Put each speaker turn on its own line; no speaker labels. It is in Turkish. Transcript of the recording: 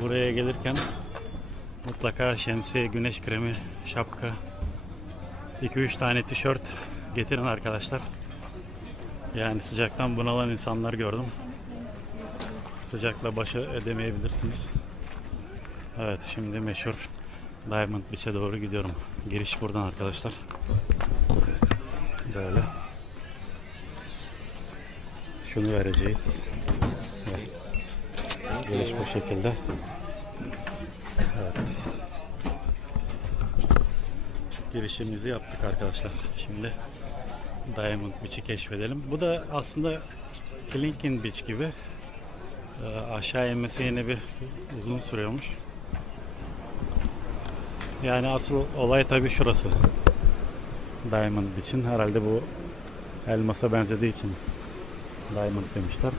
Buraya gelirken mutlaka şemsiye, güneş kremi, şapka, 2-3 tane tişört getirin arkadaşlar. Yani sıcaktan bunalan insanlar gördüm. Sıcakla başı edemeyebilirsiniz. Evet şimdi meşhur Diamond Beach'e doğru gidiyorum. Giriş buradan arkadaşlar. Böyle. Şunu vereceğiz. Giriş bu şekilde. Evet. Girişimizi yaptık arkadaşlar. Şimdi Diamond Beach'i keşfedelim. Bu da aslında Lincoln Beach gibi. Ee, aşağı inmesi yine bir uzun sürüyormuş. Yani asıl olay tabii şurası. Diamond Beach'in herhalde bu elmasa benzediği için Diamond demişler.